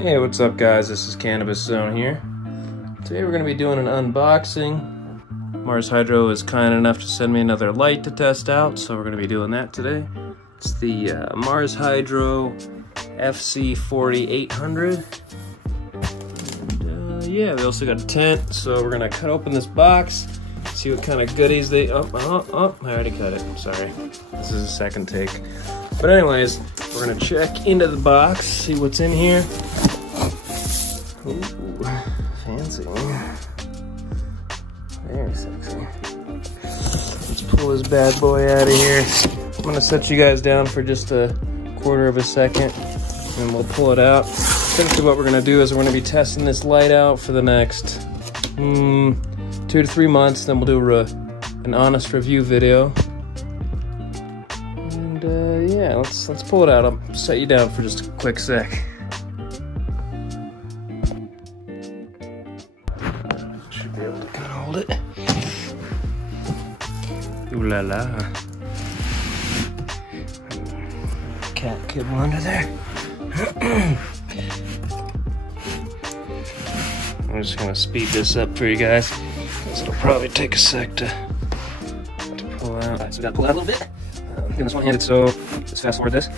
Hey, what's up guys? This is Cannabis Zone here. Today we're going to be doing an unboxing. Mars Hydro is kind enough to send me another light to test out, so we're going to be doing that today. It's the Mars Hydro FC40-800. And yeah, they also got a tent, so we're going to cut open this box, see what kind of goodies they... I already cut it. Sorry. This is a second take. But anyways, we're going to check into the box, see what's in here. Ooh, fancy. Very sexy. Let's pull this bad boy out of here. I'm gonna set you guys down for just a quarter of a second and we'll pull it out. Essentially what we're gonna do is we're gonna be testing this light out for the next 2 to 3 months, then we'll do an honest review video. And yeah, let's pull it out. I'll set you down for just a quick sec. Should be able to kind of hold it. Ooh la la. Cat kibble under there. I'm just gonna speed this up for you guys, because it'll probably take a sec to pull out. Alright, so we gotta pull out a little bit. I'm doing this one-handed, so let's fast forward this.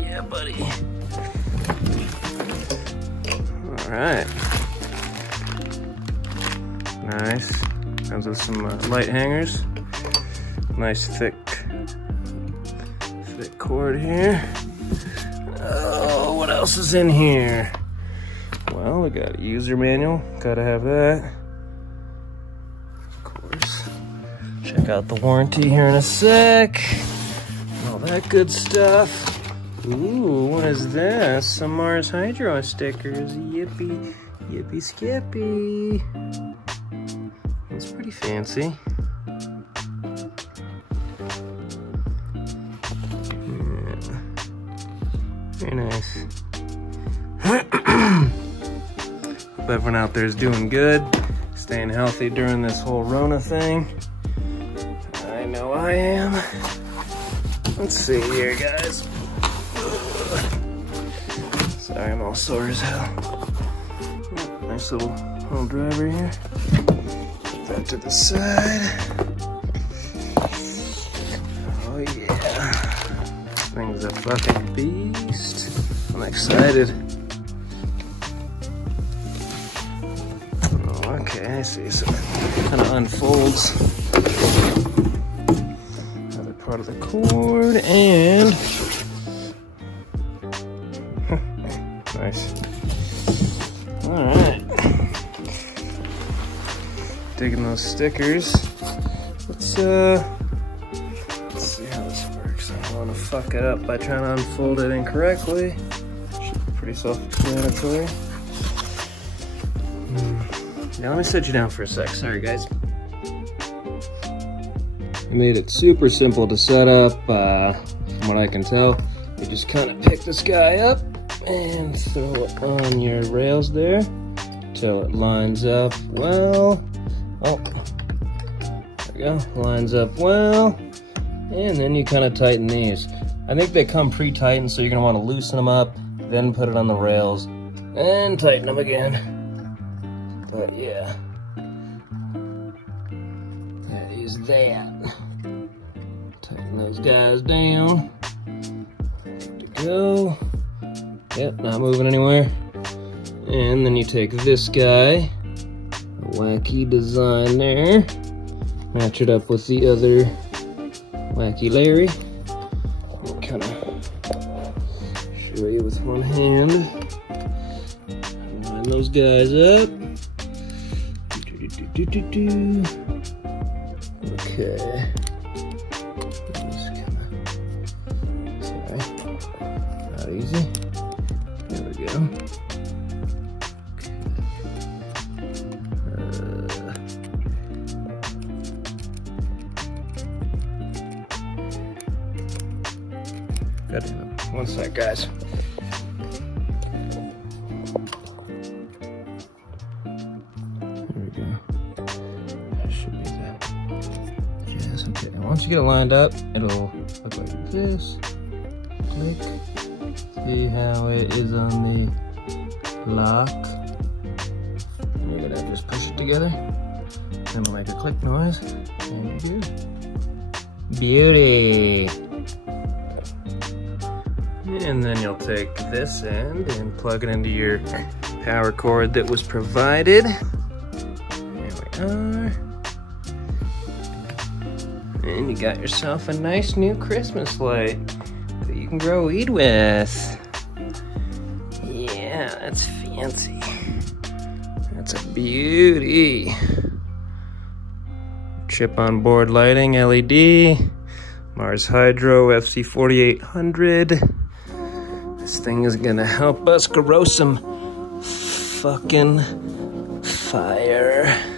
Yeah, buddy. Alright. Nice. Comes with some light hangers. Nice thick cord here. Oh, what else is in here? Well, we got a user manual. Gotta have that. Of course. Check out the warranty here in a sec. All that good stuff. Ooh, what is this? Some Mars Hydro stickers. Yippee, yippee skippy. It's pretty fancy. Yeah. Very nice. Hope everyone out there is doing good, staying healthy during this whole Rona thing. I know I am. Let's see here, guys. Sorry, I'm all sore as hell. Nice little driver here. Put that to the side. Oh yeah. This thing's a fucking beast. I'm excited. Oh, okay, I see. So it kind of unfolds. Another part of the cord and nice. All right. Digging those stickers. Let's see how this works. I don't want to fuck it up by trying to unfold it incorrectly. Should be pretty self-explanatory. Now let me set you down for a sec. Sorry, guys. I made it super simple to set up. From what I can tell, you just kind of pick this guy up and throw it on your rails there till it lines up well. Oh, there we go, lines up well. And then you kind of tighten these. I think they come pre-tightened, so you're gonna wanna loosen them up, then put it on the rails, and tighten them again. But yeah, that is that. Tighten those guys down. Good to go. Yep, not moving anywhere. And then you take this guy, a wacky design there, match it up with the other wacky Larry. I'll kind of show you with one hand. Line those guys up. Okay. Just kinda, sorry, not easy. There we go. Good. One sec, guys. There we go. That should be the jazz. Okay, once you get it lined up, it'll look like this. Click. See how it is on the lock. And you're gonna just push it together. And we'll make a click noise. And you're good. Beauty. And then you'll take this end and plug it into your power cord that was provided. There we are. And you got yourself a nice new Christmas light that you can grow weed with. Yeah, that's fancy. That's a beauty. Chip on board lighting, LED. Mars Hydro FC4800. This thing is gonna help us grow some fucking fire.